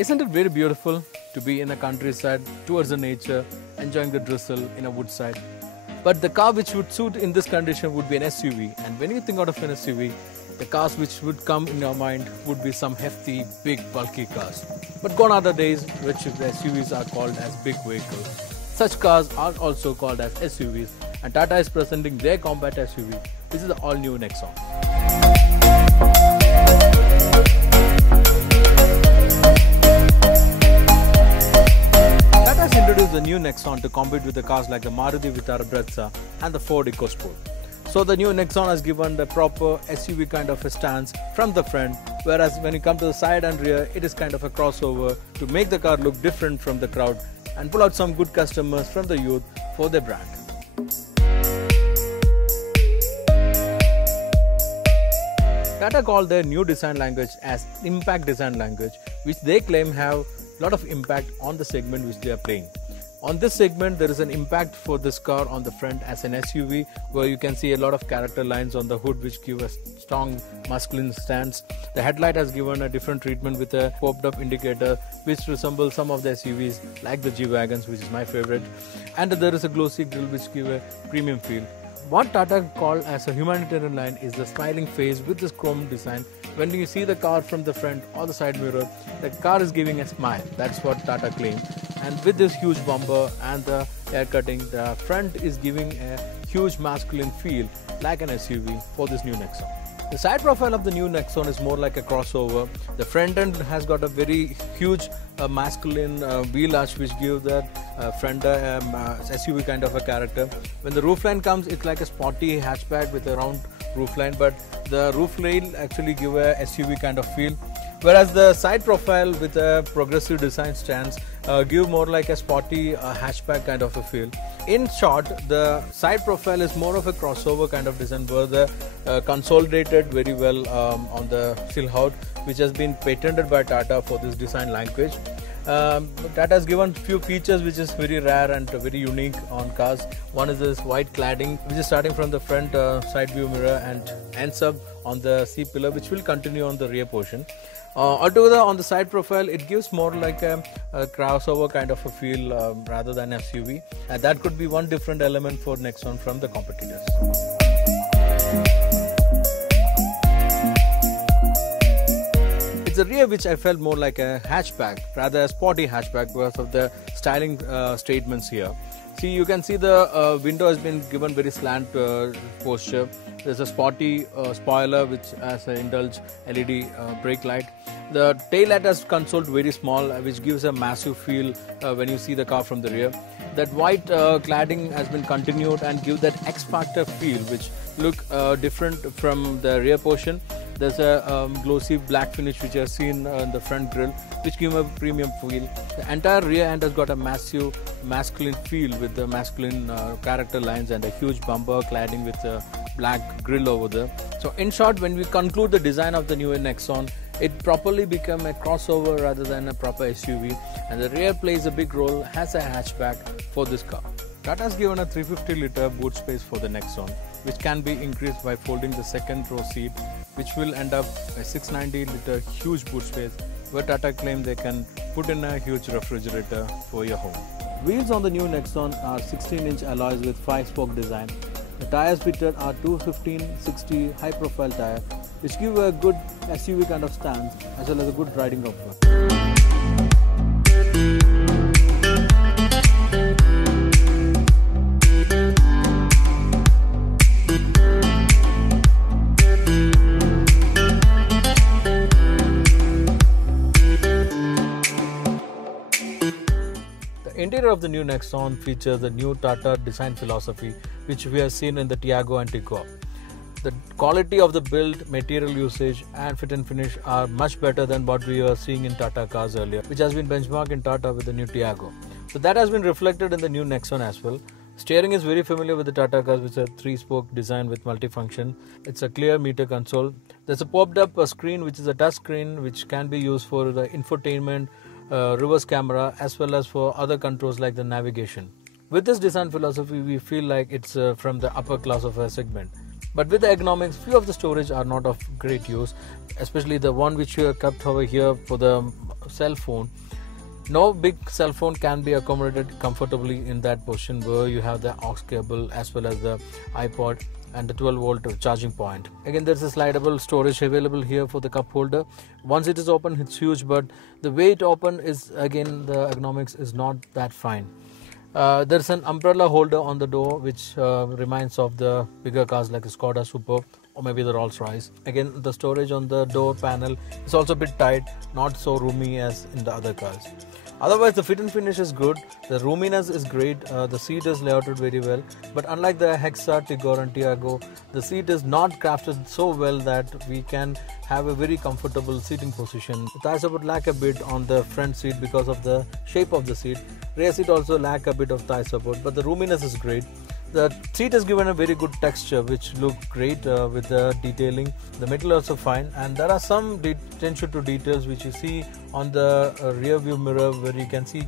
Isn't it very beautiful to be in a countryside towards the nature, enjoying the drizzle in a woodside? But the car which would suit in this condition would be an SUV. And when you think out of an SUV, the cars which would come in your mind would be some hefty, big, bulky cars. But gone are the days which the SUVs are called as big vehicles. Such cars are also called as SUVs, and Tata is presenting their compact SUV. This is the all-new Nexon. Tata has introduced the new Nexon to compete with the cars like the Maruti Vitara Brezza and the Ford EcoSport. So the new Nexon has given the proper SUV kind of a stance from the front, whereas when you come to the side and rear, it is kind of a crossover to make the car look different from the crowd and pull out some good customers from the youth for their brand. Tata called their new design language as impact design language, which they claim have a lot of impact on the segment which they are playing. On this segment, there is an impact for this car on the front as an SUV, where you can see a lot of character lines on the hood which give a strong masculine stance. The headlight has given a different treatment with a popped up indicator which resembles some of the SUVs like the G-Wagons, which is my favorite. And there is a glossy grille which gives a premium feel. What Tata called as a humanitarian line is the smiling face with this chrome design. When you see the car from the front or the side mirror, the car is giving a smile. That's what Tata claimed. And with this huge bumper and the air cutting, the front is giving a huge masculine feel like an SUV for this new Nexon. The side profile of the new Nexon is more like a crossover. The front end has got a very huge masculine wheel arch which gives that front SUV kind of a character. When the roofline comes, it's like a sporty hatchback with a round roofline, but the roof rail actually give a SUV kind of feel. Whereas the side profile with a progressive design stance give more like a sporty hatchback kind of a feel. In short, the side profile is more of a crossover kind of design, where the consolidated very well on the silhouette, which has been patented by Tata for this design language. Tata has given few features which is very rare and very unique on cars. One is this white cladding, which is starting from the front side view mirror and ends up on the C-pillar, which will continue on the rear portion. Altogether, on the side profile, it gives more like a crossover kind of a feel rather than SUV, and that could be one different element for Nexon from the competitors. It's a rear which I felt more like a hatchback, rather a sporty hatchback because of the styling statements here. See, you can see the window has been given very slant posture. There's a sporty spoiler which has an indulged LED brake light. The tail light has consoled very small, which gives a massive feel when you see the car from the rear. That white cladding has been continued and give that X-Factor feel, which look different from the rear portion. There's a glossy black finish which I've seen in the front grille, which gives a premium feel. The entire rear end has got a massive masculine feel with the masculine character lines and a huge bumper cladding with a black grille over there. So in short, when we conclude the design of the new Nexon, it properly become a crossover rather than a proper SUV, and the rear plays a big role as a hatchback for this car. Tata has given a 350-litre boot space for the Nexon, which can be increased by folding the second row seat, which will end up a 690-litre huge boot space, where Tata claim they can put in a huge refrigerator for your home. Wheels on the new Nexon are 16-inch alloys with 5-spoke design. The tires fitted are 215/60 high-profile tire, which give a good SUV kind of stance as well as a good riding comfort. The interior of the new Nexon features the new Tata design philosophy, which we have seen in the Tiago and Tigor. The quality of the build, material usage and fit and finish are much better than what we were seeing in Tata cars earlier, which has been benchmarked in Tata with the new Tiago. So that has been reflected in the new Nexon as well. Steering is very familiar with the Tata cars, which is a 3-spoke design with multifunction. It's a clear meter console. There's a popped up screen which is a touch screen which can be used for the infotainment, reverse camera as well as for other controls like the navigation. With this design philosophy, we feel like it's from the upper class of a segment. But with the ergonomics, few of the storage are not of great use, especially the one which we have kept over here for the cell phone. No big cell phone can be accommodated comfortably in that position where you have the aux cable as well as the iPod and the 12-volt charging point. Again, there's a slidable storage available here for the cup holder. Once it is open, it's huge, but the way it open is, again, the ergonomics is not that fine. There's an umbrella holder on the door which reminds of the bigger cars like the Skoda Superb or maybe the Rolls-Royce. Again, the storage on the door panel is also a bit tight, not so roomy as in the other cars. Otherwise, the fit and finish is good, the roominess is great, the seat is layouted very well, but unlike the Hexa, Tigor and Tiago, the seat is not crafted so well that we can have a very comfortable seating position. The thigh support lack a bit on the front seat because of the shape of the seat. Rear seat also lack a bit of thigh support, but the roominess is great. The seat is given a very good texture which look great with the detailing. The material also fine, and there are some attention to details which you see on the rear view mirror where you can see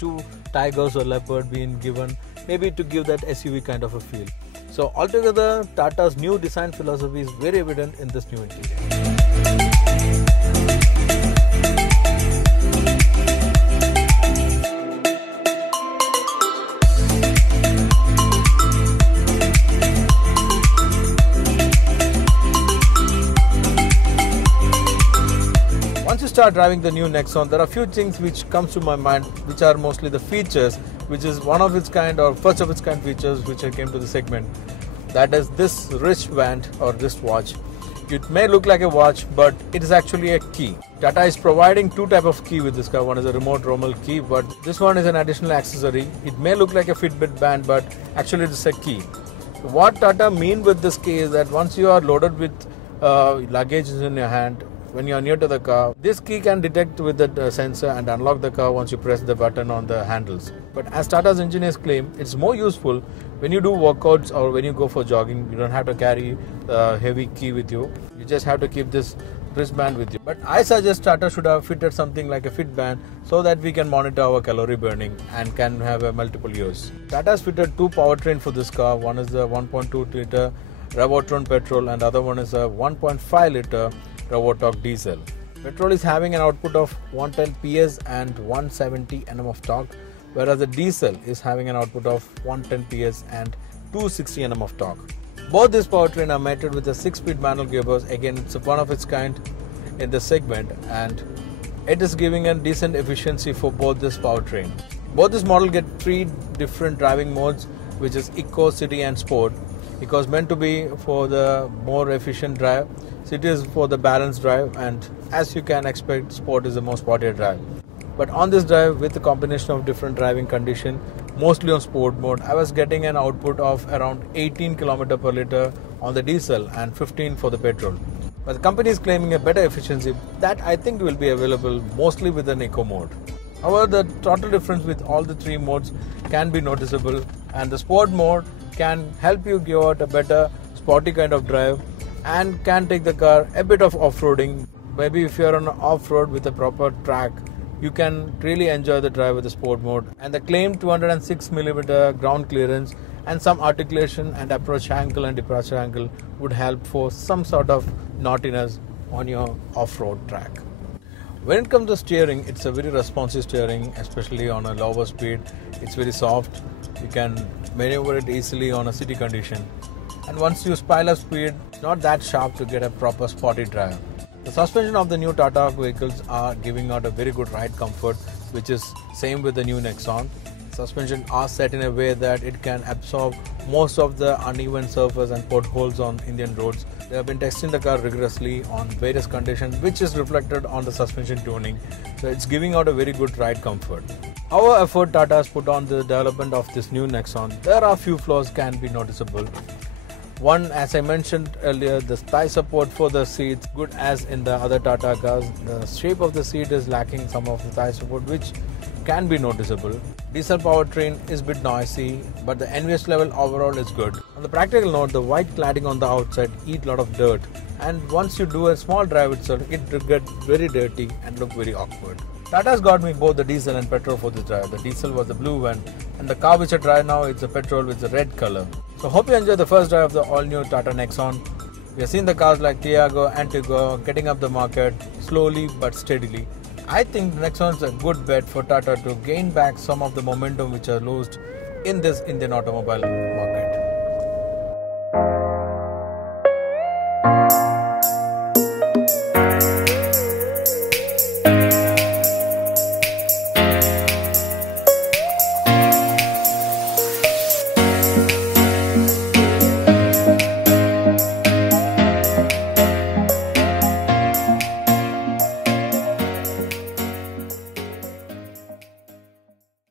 two tigers or leopard being given, maybe to give that SUV kind of a feel. So altogether, Tata's new design philosophy is very evident in this new interior. Once you start driving the new Nexon, there are a few things which comes to my mind, which are mostly the features, which is one of its kind or first of its kind features which I came to the segment. That is this wristband or wristwatch. It may look like a watch, but it is actually a key. Tata is providing two types of key with this car. One is a remote romal key, but this one is an additional accessory. It may look like a Fitbit band, but actually it is a key. What Tata mean with this key is that once you are loaded with luggage in your hand, when you are near to the car, this key can detect with the sensor and unlock the car once you press the button on the handles. But as Tata's engineers claim, it's more useful when you do workouts or when you go for jogging. You don't have to carry a heavy key with you. You just have to keep this wristband with you. But I suggest Tata should have fitted something like a Fitband so that we can monitor our calorie burning and can have a multiple use. Tata has fitted two powertrain for this car. One is the 1.2 liter Revoltron petrol and the other one is a 1.5 liter Revoltron diesel. Petrol is having an output of 110 PS and 170 Nm of torque, whereas the diesel is having an output of 110 PS and 260 Nm of torque. Both these powertrain are mated with a 6-speed manual gearbox. Again, it's one of its kind in the segment, and it is giving a decent efficiency for both this powertrain. Both this model get 3 different driving modes, which is Eco, City and Sport. Eco is meant to be for the more efficient drive, City is for the balanced drive, and as you can expect, Sport is the most sportier drive. But on this drive, with the combination of different driving condition, mostly on Sport mode, I was getting an output of around 18 km per liter on the diesel and 15 for the petrol. But the company is claiming a better efficiency that I think will be available mostly with an Eco mode. However, the total difference with all the 3 modes can be noticeable, and the Sport mode can help you give out a better sporty kind of drive and can take the car a bit of off-roading. Maybe if you are on off-road with a proper track, you can really enjoy the drive with the Sport mode. And the claimed 206mm ground clearance and some articulation and approach angle and departure angle would help for some sort of naughtiness on your off-road track. When it comes to steering, it's a very responsive steering, especially on a lower speed. It's very soft. You can maneuver it easily on a city condition. And once you spile up speed, it's not that sharp to get a proper sporty drive. The suspension of the new Tata vehicles are giving out a very good ride comfort, which is same with the new Nexon. Suspension are set in a way that it can absorb most of the uneven surface and potholes on Indian roads. They have been testing the car rigorously on various conditions, which is reflected on the suspension tuning. So it's giving out a very good ride comfort. Our effort Tata has put on the development of this new Nexon, there are few flaws can be noticeable. One, as I mentioned earlier, the thigh support for the seats, good as in the other Tata cars. The shape of the seat is lacking some of the thigh support, which can be noticeable. Diesel powertrain is a bit noisy, but the NVH level overall is good. On the practical note, the white cladding on the outside eat a lot of dirt, and once you do a small drive itself, it will get very dirty and look very awkward. Tata's got me both the diesel and petrol for this drive. The diesel was the blue one, and the car which I drive now is the petrol with the red color. So hope you enjoy the first drive of the all-new Tata Nexon. We have seen the cars like Tiago and Tigor getting up the market slowly but steadily. I think Nexon is a good bet for Tata to gain back some of the momentum which are lost in this Indian automobile market.